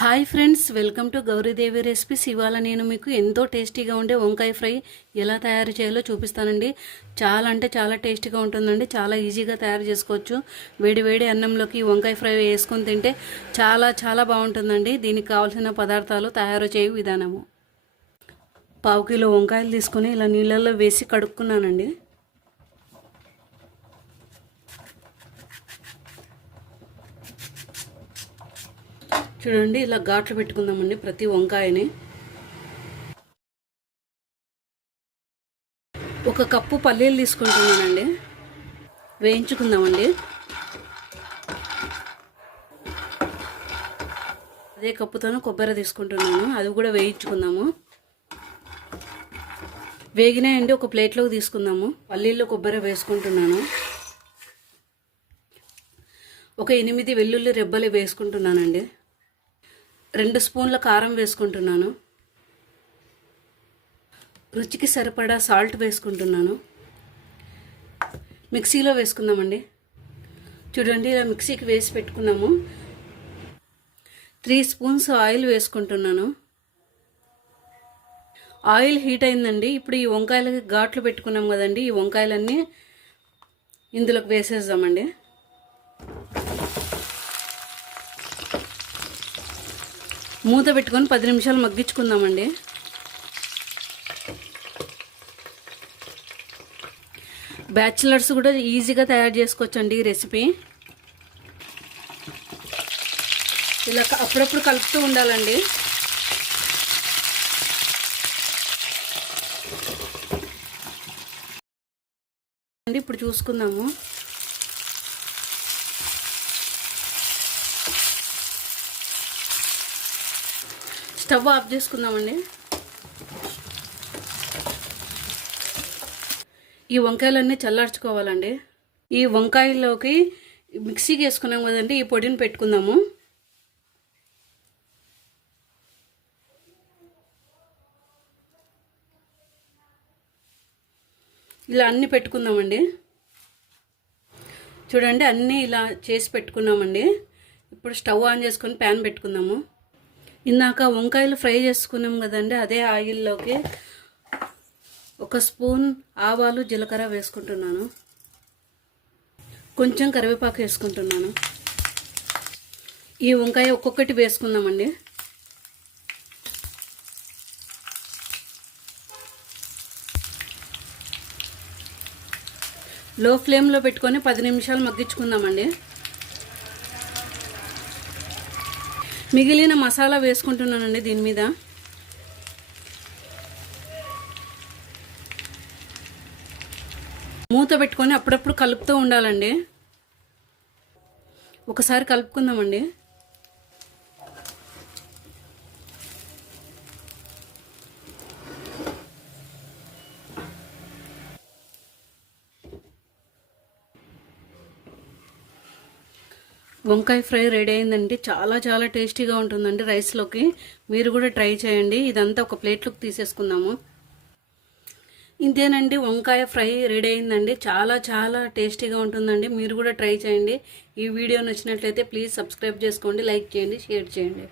Hi friends welcome to Gauridevi recipes ఇవాళ నేను మీకు ఎంతో టేస్టీగా ఉండే వంకాయ ఫ్రై ఎలా తయారు చేయాలో చూపిస్తానండి. చాలా అంటే చాలా టేస్టీగా ఉంటుందండి. చాలా ఈజీగా తయారు చేసుకోవచ్చు. వేడి వేడి అన్నంలోకి వంకాయ ఫ్రై వేసుకొని తింటే చాలా చాలా బాగుంటుందండి. దీనికి కావాల్సిన పదార్థాలు తయారు చేయు విధానము. పావు కిలో వంకాయలు తీసుకొని ఇలా నీళ్ళల్లో వేసి కడుక్కున్నానండి. చూడండి ఇలా ఘాట్లు పెట్టుకుందామండి ప్రతి వంకాయని. ఒక కప్పు పల్లీలు తీసుకుంటున్నానండి. వేయించుకుందామండి. అదే కప్పుతోనే కొబ్బరి తీసుకుంటున్నాను అది కూడా వేయించుకుందాము. వేగినాయండి ఒక ప్లేట్లోకి తీసుకుందాము. పల్లీల్లో కొబ్బరి వేసుకుంటున్నాను. ఒక ఎనిమిది వెల్లుల్లి రెబ్బలు వేసుకుంటున్నానండి. రెండు స్పూన్ల కారం వేసుకుంటున్నాను. రుచికి సరిపడా సాల్ట్ వేసుకుంటున్నాను. మిక్సీలో వేసుకుందామండి. చూడండి ఇలా మిక్సీకి వేసి పెట్టుకున్నాము. త్రీ స్పూన్స్ ఆయిల్ వేసుకుంటున్నాను. ఆయిల్ హీట్ అయిందండి. ఇప్పుడు ఈ వంకాయలకి ఘాట్లు పెట్టుకున్నాం కదండి. ఈ వంకాయలన్నీ ఇందులోకి వేసేద్దామండి. మూత పెట్టుకొని పది నిమిషాలు మగ్గించుకుందామండి. బ్యాచిలర్స్ కూడా ఈజీగా తయారు చేసుకోవచ్చండి ఈ రెసిపీ. ఇలా అప్పుడప్పుడు కలుపుతూ ఉండాలండి. ఇప్పుడు చూసుకుందాము. స్టవ్ ఆఫ్ చేసుకుందామండి. ఈ వంకాయలన్నీ చల్లార్చుకోవాలండి. ఈ వంకాయలోకి మిక్సీకి వేసుకున్నాం కదండి ఈ పొడిని పెట్టుకుందాము. ఇలా అన్నీ పెట్టుకుందామండి. చూడండి అన్నీ ఇలా చేసి పెట్టుకున్నామండి. ఇప్పుడు స్టవ్ ఆన్ చేసుకొని ప్యాన్ పెట్టుకుందాము. ఇందాక వంకాయలు ఫ్రై చేసుకున్నాం కదండి అదే ఆయిల్లోకి ఒక స్పూన్ ఆవాలు జీలకర్ర వేసుకుంటున్నాను. కొంచెం కరివేపాకు వేసుకుంటున్నాను. ఈ వంకాయ ఒక్కొక్కటి వేసుకుందామండి. లో ఫ్లేమ్లో పెట్టుకొని పది నిమిషాలు మగ్గించుకుందామండి. మిగిలిన మసాలా వేసుకుంటున్నానండి దీని మీద. మూత పెట్టుకొని అప్పుడప్పుడు కలుపుతూ ఉండాలండి. ఒకసారి కలుపుకుందామండి. వంకాయ ఫ్రై రెడీ అయిందండి. చాలా చాలా టేస్టీగా ఉంటుందండి రైస్లోకి. మీరు కూడా ట్రై చేయండి. ఇదంతా ఒక ప్లేట్లోకి తీసేసుకుందాము. ఇంతేనండి వంకాయ ఫ్రై రెడీ అయిందండి. చాలా చాలా టేస్టీగా ఉంటుందండి. మీరు కూడా ట్రై చేయండి. ఈ వీడియో నచ్చినట్లయితే ప్లీజ్ సబ్స్క్రైబ్ చేసుకోండి లైక్ చేయండి షేర్ చేయండి.